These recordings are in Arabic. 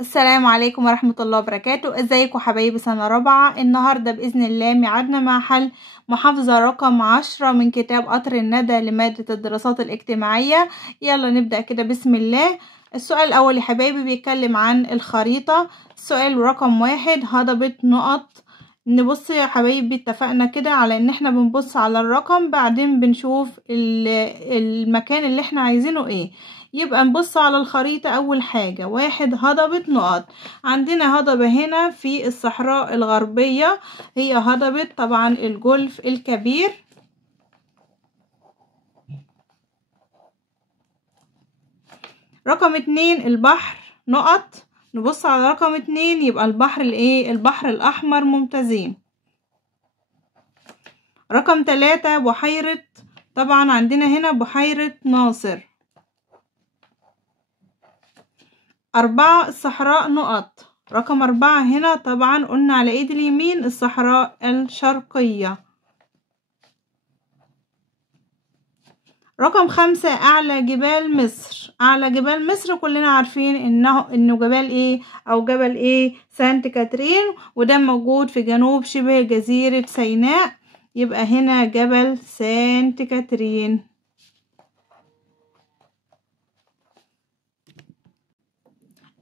السلام عليكم ورحمة الله وبركاته. ازيكم حبايبي سنة رابعة؟ النهاردة بإذن الله ميعادنا مع حل محافظة رقم 10 من كتاب قطر الندى لمادة الدراسات الاجتماعية. يلا نبدأ كده بسم الله. السؤال الأول يا حبايبي بيتكلم عن الخريطة. السؤال رقم 1 هضبة نقط. نبص يا حبايبي، اتفقنا كده على ان احنا بنبص على الرقم بعدين بنشوف المكان اللي احنا عايزينه ايه. يبقى نبص على الخريطة. أول حاجة 1 هضبة نقط. عندنا هضبة هنا في الصحراء الغربية، هي هضبة طبعا الجولف الكبير. رقم 2 البحر نقط. نبص على رقم 2 يبقى البحر البحر الأحمر. ممتازين. رقم 3 بحيرة، طبعا عندنا هنا بحيرة ناصر. 4 الصحراء نقط. رقم 4 هنا طبعا قلنا على ايد اليمين الصحراء الشرقية. رقم 5 أعلى جبال مصر. أعلى جبال مصر كلنا عارفين إنه جبال ايه أو جبل ايه؟ سانت كاترين، وده موجود في جنوب شبه جزيرة سيناء. يبقى هنا جبل سانت كاترين.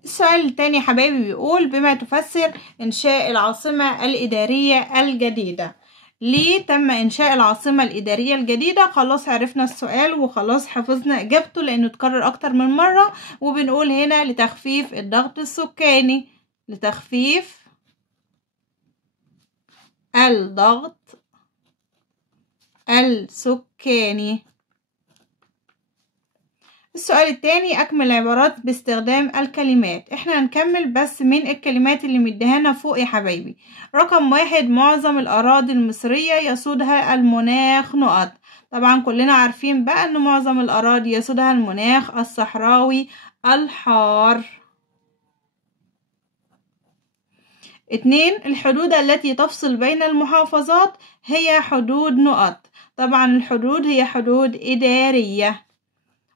السؤال التاني يا حبايبي بيقول بما تفسر إنشاء العاصمة الإدارية الجديدة. ليه تم إنشاء العاصمة الإدارية الجديدة؟ خلاص عرفنا السؤال وخلاص حفظنا إجابته لأنه اتكرر أكتر من مرة. وبنقول هنا لتخفيف الضغط السكاني. لتخفيف الضغط السكاني. السؤال التاني أكمل العبارات باستخدام الكلمات. احنا هنكمل بس من الكلمات اللي مديهانا فوق يا حبايبي. رقم 1 معظم الأراضي المصرية يسودها المناخ نقط. طبعا كلنا عارفين بقى ان معظم الأراضي يسودها المناخ الصحراوي الحار. 2 الحدود التي تفصل بين المحافظات هي حدود نقط. طبعا الحدود هي حدود إدارية.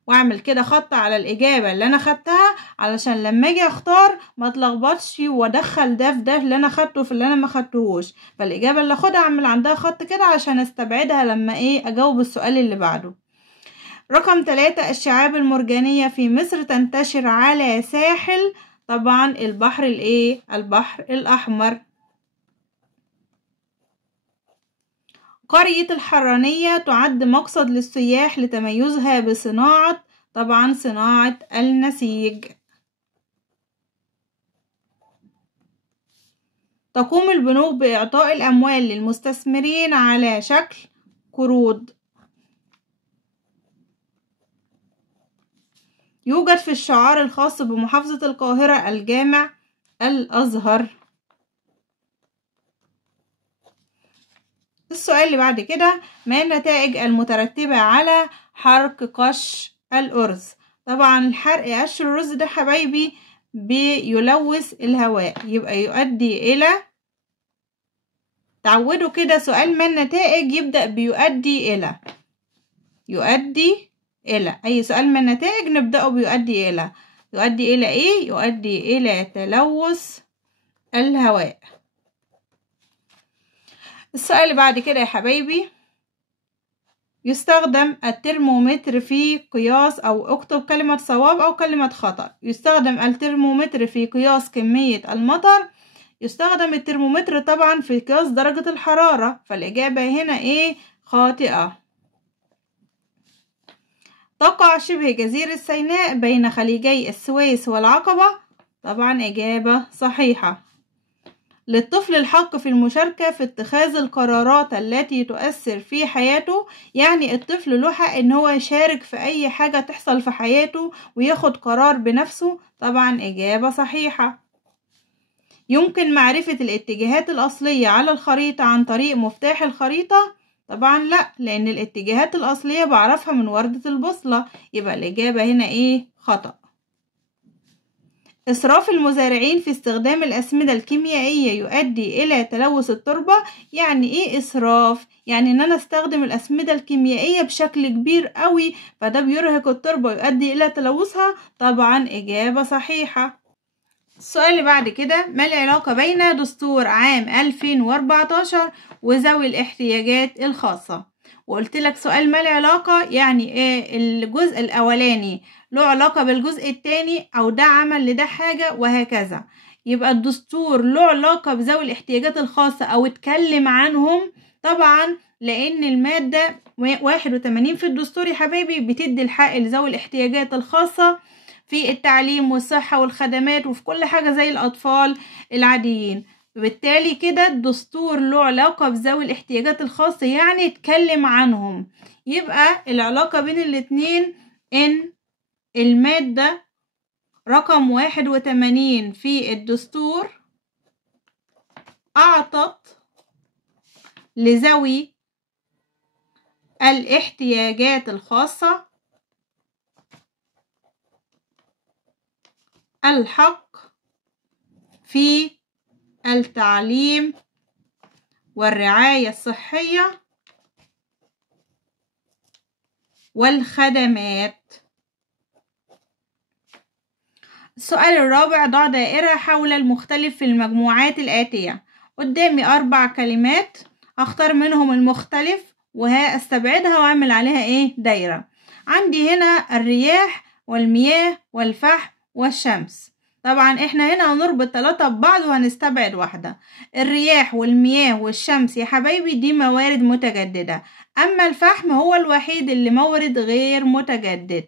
واعمل كده خط على الإجابة اللي أنا خدتها علشان لما أجي أختار ما اتلخبطش وأدخل ده في ده اللي أنا خدته في اللي أنا ما خدتهوش. فالإجابة اللي أخدها أعمل عندها خط كده عشان أستبعدها لما أجاوب السؤال اللي بعده. رقم 3 الشعاب المرجانية في مصر تنتشر على ساحل طبعا البحر البحر الأحمر. قرية الحرانية تعد مقصد للسياح لتميزها بصناعة طبعا صناعة النسيج. تقوم البنوك بإعطاء الأموال للمستثمرين على شكل قروض. يوجد في الشعار الخاص بمحافظة القاهرة الجامع الأزهر. السؤال اللي بعد كده ما النتائج المترتبة على حرق قش الأرز؟ طبعا الحرق قش الرز ده حبايبي بيلوث الهواء، يبقى يؤدي إلى، تعودوا كده سؤال ما النتائج يبدأ بيؤدي إلى. يؤدي إلى أي سؤال من النتائج نبدأه بيؤدي إلى. يؤدي إلى إيه؟ يؤدي إلى تلوث الهواء. السؤال اللي بعد كده يا حبايبي يستخدم الترمومتر في قياس، أو اكتب كلمة صواب أو كلمة خطأ. يستخدم الترمومتر في قياس كمية المطر. يستخدم الترمومتر طبعا في قياس درجة الحرارة، فالإجابة هنا خاطئة. تقع شبه جزيرة سيناء بين خليجي السويس والعقبة. طبعا إجابة صحيحة. للطفل الحق في المشاركة في اتخاذ القرارات التي تؤثر في حياته. يعني الطفل له حق ان هو يشارك في اي حاجة تحصل في حياته وياخد قرار بنفسه. طبعا إجابة صحيحة. يمكن معرفة الاتجاهات الأصلية على الخريطة عن طريق مفتاح الخريطة. طبعا لا، لأن الاتجاهات الأصلية بعرفها من وردة البوصلة. يبقى الإجابة هنا خطأ. إسراف المزارعين في استخدام الأسمدة الكيميائية يؤدي إلى تلوث التربة. يعني إسراف؟ يعني إن أنا استخدم الأسمدة الكيميائية بشكل كبير قوي فده بيرهق التربة ويؤدي إلى تلوثها. طبعا إجابة صحيحة. السؤال اللي بعد كده، ما العلاقة بين دستور عام 2014 وذوي الاحتياجات الخاصة؟ وقلت لك سؤال ما العلاقة يعني ايه الجزء الاولاني له علاقة بالجزء التاني، او ده عمل لده حاجة وهكذا. يبقى الدستور له علاقة بذوي الاحتياجات الخاصة او اتكلم عنهم طبعا، لان المادة 81 في الدستور يا حبايبي بتدي الحق لذوي الاحتياجات الخاصة في التعليم والصحة والخدمات وفي كل حاجة زي الأطفال العاديين. بالتالي كده الدستور له علاقة بذوي الاحتياجات الخاصة، يعني اتكلم عنهم. يبقى العلاقة بين الاتنين إن المادة رقم 81 في الدستور أعطت لذوي الاحتياجات الخاصة الحق في التعليم والرعاية الصحية والخدمات. السؤال الرابع، ضع دائرة حول المختلف في المجموعات الآتية. قدامي 4 كلمات هختار منهم المختلف وهستبعدها واعمل عليها دايرة. عندي هنا الرياح والمياه والفحم والشمس. طبعا احنا هنا هنربط 3 ببعض وهنستبعد واحدة. الرياح والمياه والشمس يا حبايبي دي موارد متجددة، اما الفحم هو الوحيد اللي مورد غير متجدد.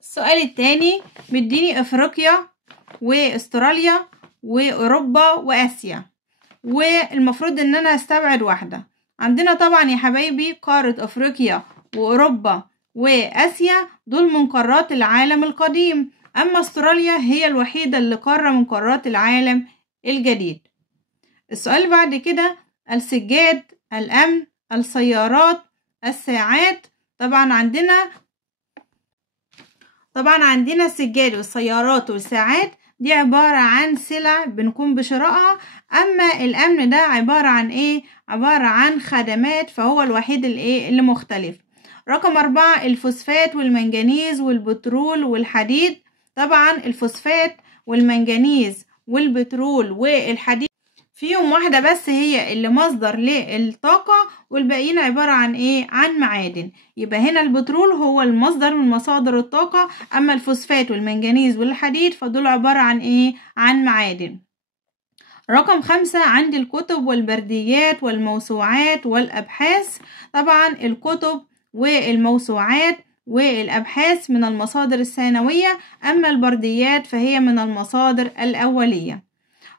السؤال التاني مديني افريقيا واستراليا واوروبا واسيا، والمفروض ان انا استبعد واحدة. عندنا طبعا يا حبايبي قارة افريقيا واوروبا واسيا دول من قارات العالم القديم، اما استراليا هي الوحيدة اللي قارة من قارات العالم الجديد. السؤال اللي بعد كده، السجاد، الامن، السيارات، الساعات. طبعا عندنا السجاد والسيارات والساعات دي عبارة عن سلع بنكون بشرائها، اما الامن ده عبارة عن عبارة عن خدمات، فهو الوحيد اللي مختلف. رقم 4، الفوسفات والمنجنيز والبترول والحديد. طبعا الفوسفات والمنجنيز والبترول والحديد فيهم واحدة بس هي اللي مصدر للطاقة، والباقيين عبارة عن عن معادن. يبقى هنا البترول هو المصدر من مصادر الطاقة، اما الفوسفات والمنجنيز والحديد فدول عبارة عن عن معادن. رقم 5، عندي الكتب والبرديات والموسوعات والأبحاث. طبعا الكتب والموسوعات والأبحاث من المصادر الثانوية، أما البرديات فهي من المصادر الأولية.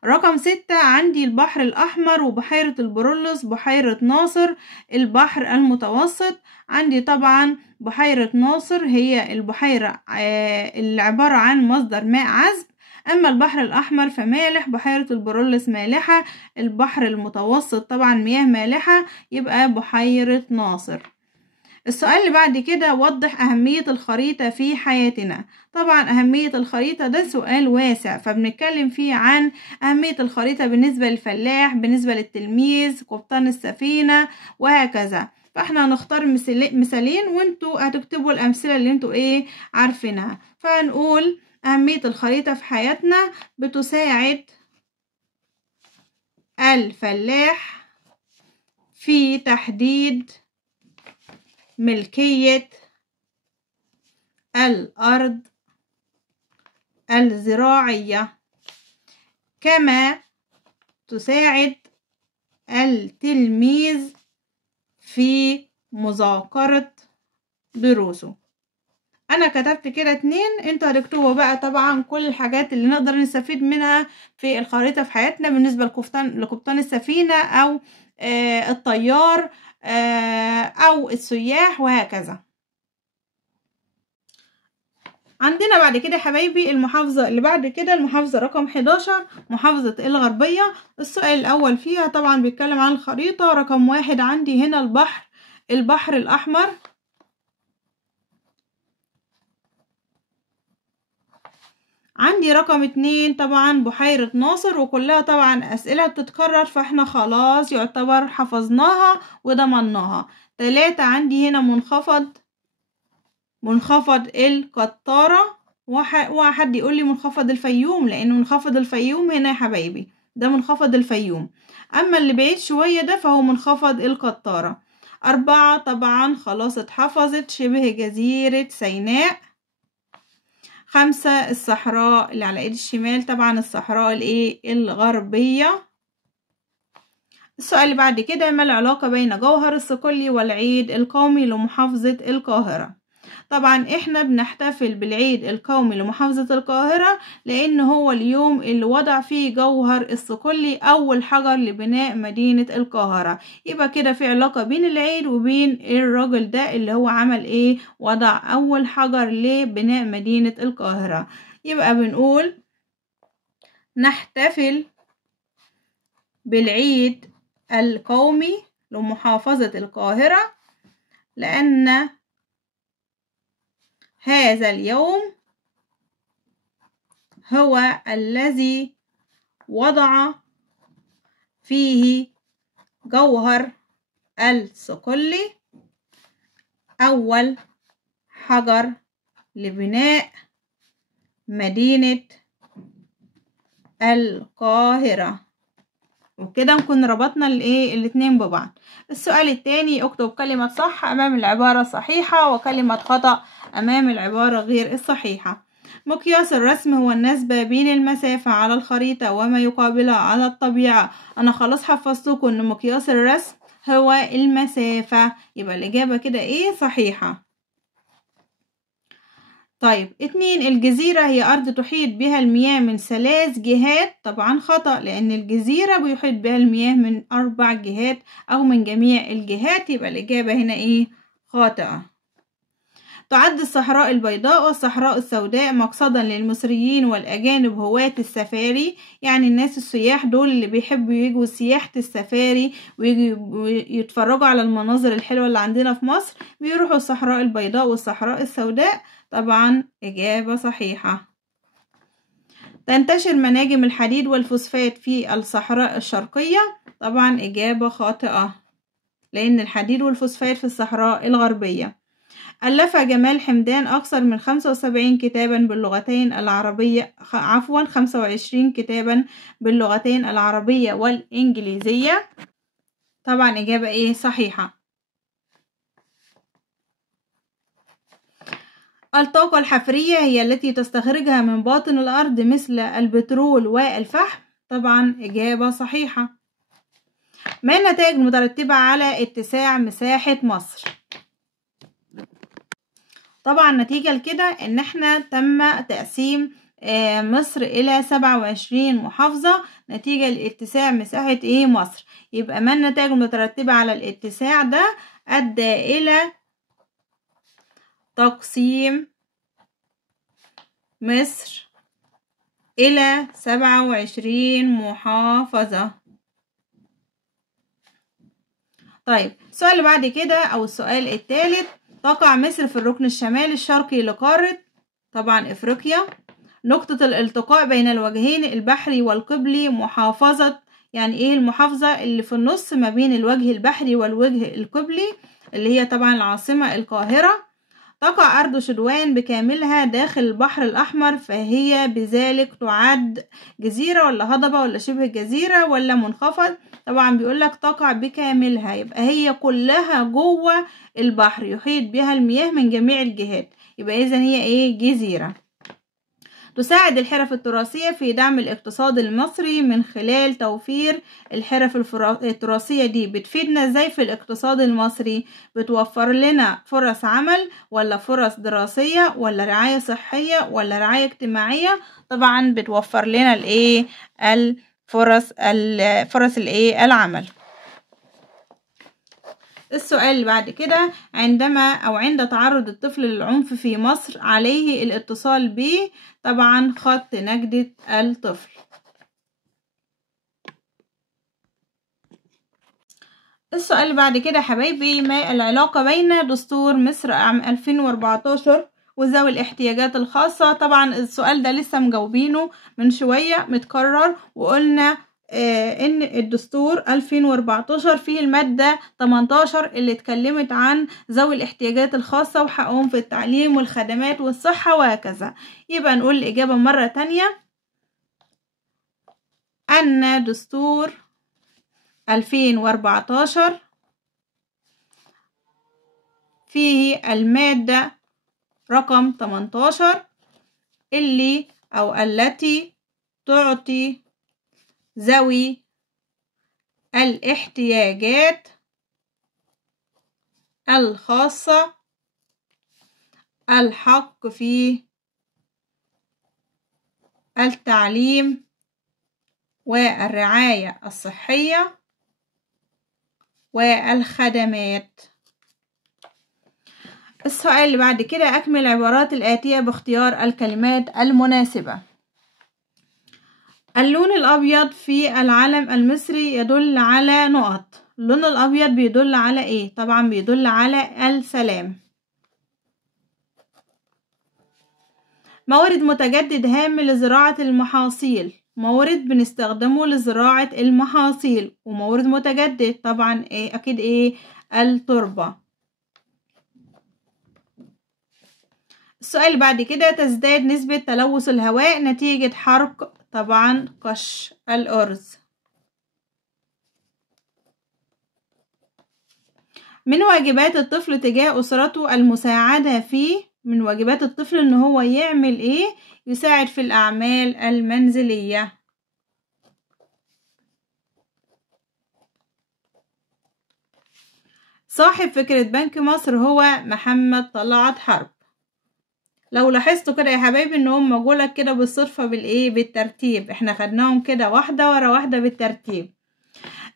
رقم 6، عندي البحر الأحمر وبحيرة البرولوس، بحيرة ناصر، البحر المتوسط. عندي طبعا بحيرة ناصر هي البحيرة اللي عبارة عن مصدر ماء عذب، أما البحر الأحمر فمالح، بحيرة البرولوس مالحة، البحر المتوسط طبعا مياه مالحة، يبقى بحيرة ناصر. السؤال اللي بعد كده، وضح أهمية الخريطة في حياتنا. طبعا أهمية الخريطة ده سؤال واسع، فبنتكلم فيه عن أهمية الخريطة بالنسبة للفلاح، بالنسبة للتلميذ، قبطان السفينة وهكذا. فاحنا هنختار مثالين وانتوا هتكتبوا الأمثلة اللي انتوا عارفينها. فهنقول أهمية الخريطة في حياتنا، بتساعد الفلاح في تحديد ملكية الأرض الزراعية، كما تساعد التلميذ في مذاكرة دروسه. أنا كتبت كده 2، انتوا هتكتبوا بقى طبعا كل الحاجات اللي نقدر نستفيد منها في الخريطة في حياتنا بالنسبة لقبطان السفينة أو الطيار أو السياح وهكذا. عندنا بعد كده حبايبي المحافظة اللي بعد كده، المحافظة رقم 11، محافظة الغربية. السؤال الأول فيها طبعا بيتكلم عن الخريطة. رقم 1 عندي هنا البحر الأحمر. عندي رقم 2 طبعا بحيرة ناصر، وكلها طبعا أسئلة بتتكرر فاحنا خلاص يعتبر حفظناها وضمناها. 3 عندي هنا منخفض القطارة. وحد يقول لي منخفض الفيوم، لأنه منخفض الفيوم هنا يا حبايبي ده منخفض الفيوم. أما اللي بعيد شوية ده فهو منخفض القطارة. 4 طبعا خلاص اتحفظت، شبه جزيرة سيناء. 5 الصحراء اللي على ايد الشمال، طبعا الصحراء الغربية. السؤال اللي بعد كده، ما العلاقة بين جوهر الصقلي والعيد القومي لمحافظة القاهرة؟ طبعا احنا بنحتفل بالعيد القومي لمحافظة القاهرة لان هو اليوم اللي وضع فيه جوهر الصقلي اول حجر لبناء مدينة القاهرة. يبقى كده في علاقة بين العيد وبين الراجل ده اللي هو عمل وضع اول حجر لبناء مدينة القاهرة. يبقى بنقول نحتفل بالعيد القومي لمحافظة القاهرة لأن هذا اليوم هو الذي وضع فيه جوهر الصقلي أول حجر لبناء مدينة القاهرة. وكده نكون ربطنا الاتنين ببعض. السؤال التاني، اكتب كلمة صح أمام العبارة الصحيحة وكلمة خطأ أمام العبارة غير الصحيحة. مقياس الرسم هو النسبة بين المسافة على الخريطة وما يقابلها على الطبيعة. أنا خلاص حفظتكم إن مقياس الرسم هو المسافة، يبقى الإجابة كده صحيحة. طيب 2 الجزيرة هي أرض تحيط بها المياه من 3 جهات. طبعا خطأ، لأن الجزيرة بيحيط بها المياه من 4 جهات أو من جميع الجهات، يبقى الإجابة هنا خاطئة. تعد الصحراء البيضاء والصحراء السوداء مقصدا للمصريين والأجانب هواة السفاري، يعني الناس السياح دول اللي بيحبوا يجوا سياحة السفاري ويجوا يتفرجوا على المناظر الحلوة اللي عندنا في مصر، بيروحوا الصحراء البيضاء والصحراء السوداء. طبعا إجابة صحيحة. تنتشر مناجم الحديد والفوسفات في الصحراء الشرقية. طبعا إجابة خاطئة، لأن الحديد والفوسفات في الصحراء الغربية. ألف جمال حمدان أكثر من 75 كتابا باللغتين العربية 25 كتابا باللغتين العربية والإنجليزية. طبعا إجابة صحيحة. الطاقة الحفرية هي التي تستخرجها من باطن الأرض مثل البترول والفحم. طبعا إجابة صحيحة. ما النتائج المترتبة على اتساع مساحة مصر؟ طبعا نتيجة لكده ان احنا تم تقسيم مصر الى 27 محافظة نتيجة لاتساع مساحة مصر. يبقى ما النتائج المترتبة على الاتساع ده ادى الى تقسيم مصر الى 27 محافظة. طيب السؤال اللي بعد كده او السؤال الثالث، تقع مصر في الركن الشمالي الشرقي لقارة طبعا افريقيا. نقطة الالتقاء بين الوجهين البحري والقبلي محافظة، يعني المحافظة اللي في النص ما بين الوجه البحري والوجه القبلي اللي هي طبعا العاصمة القاهرة. تقع أرض شدوان بكاملها داخل البحر الأحمر، فهي بذلك تعد جزيرة ولا هضبة ولا شبه جزيرة ولا منخفض؟ طبعا بيقولك تقع بكاملها، يبقى هي كلها جوه البحر يحيط بها المياه من جميع الجهات، يبقى إذن هي جزيرة. تساعد الحرف التراثية في دعم الاقتصاد المصري من خلال توفير الحرف التراثية دي. بتفيدنا ازاي في الاقتصاد المصري؟ بتوفر لنا فرص عمل ولا فرص دراسية ولا رعاية صحية ولا رعاية اجتماعية؟ طبعا بتوفر لنا فرص العمل. السؤال اللي بعد كده، عند تعرض الطفل للعنف في مصر عليه الاتصال به. طبعا خط نجدة الطفل. السؤال اللي بعد كده حبايبي، ما العلاقة بين دستور مصر عام 2014 وذوي الاحتياجات الخاصة؟ طبعا السؤال ده لسه مجاوبينه من شوية متكرر، وقلنا ان الدستور 2014 فيه المادة 18 اللي اتكلمت عن ذوي الاحتياجات الخاصة وحقهم في التعليم والخدمات والصحة وهكذا. يبقى نقول الإجابة مرة تانية، أن دستور 2014 فيه المادة رقم 18 اللي أو التي تعطي ذوي الاحتياجات الخاصة الحق في التعليم والرعاية الصحية والخدمات. السؤال اللي بعد كده، أكمل العبارات الآتية باختيار الكلمات المناسبة. اللون الأبيض في العلم المصري يدل على نقط. اللون الأبيض بيدل على إيه؟ طبعا بيدل على السلام. مورد متجدد هام لزراعة المحاصيل. مورد بنستخدمه لزراعة المحاصيل، ومورد متجدد طبعا إيه؟ أكيد إيه؟ التربة. السؤال اللي بعد كده، تزداد نسبة تلوث الهواء نتيجة حرق طبعا قش الأرز. من واجبات الطفل تجاه أسرته المساعدة فيه. من واجبات الطفل ان هو يعمل ايه؟ يساعد في الأعمال المنزلية. صاحب فكرة بنك مصر هو محمد طلعت حرب. لو لاحظتوا كده يا حبايبي ان هم جولك كده بالصدفة بالايه؟ بالترتيب، احنا خدناهم كده واحدة ورا واحدة بالترتيب.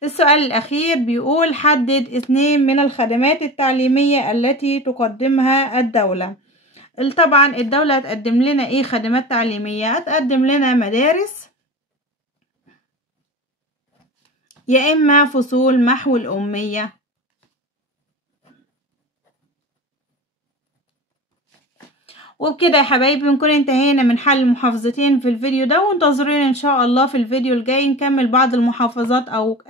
السؤال الأخير بيقول حدد 2 من الخدمات التعليمية التي تقدمها الدولة. طبعا الدولة هتقدم لنا ايه خدمات تعليمية؟ هتقدم لنا مدارس، يا إما فصول محو الأمية. وبكده يا حبايبي نكون انتهينا من حل المحافظتين في الفيديو ده، وانتظرونا ان شاء الله في الفيديو الجاي نكمل بعض المحافظات او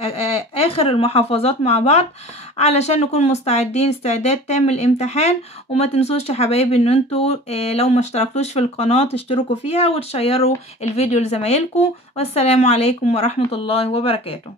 اخر المحافظات مع بعض علشان نكون مستعدين استعداد تام الامتحان. وما تنسوش يا حبايبي ان انتوا لو ما اشتركتوش في القناة تشتركوا فيها وتشيروا الفيديو لزمايلكم. والسلام عليكم ورحمة الله وبركاته.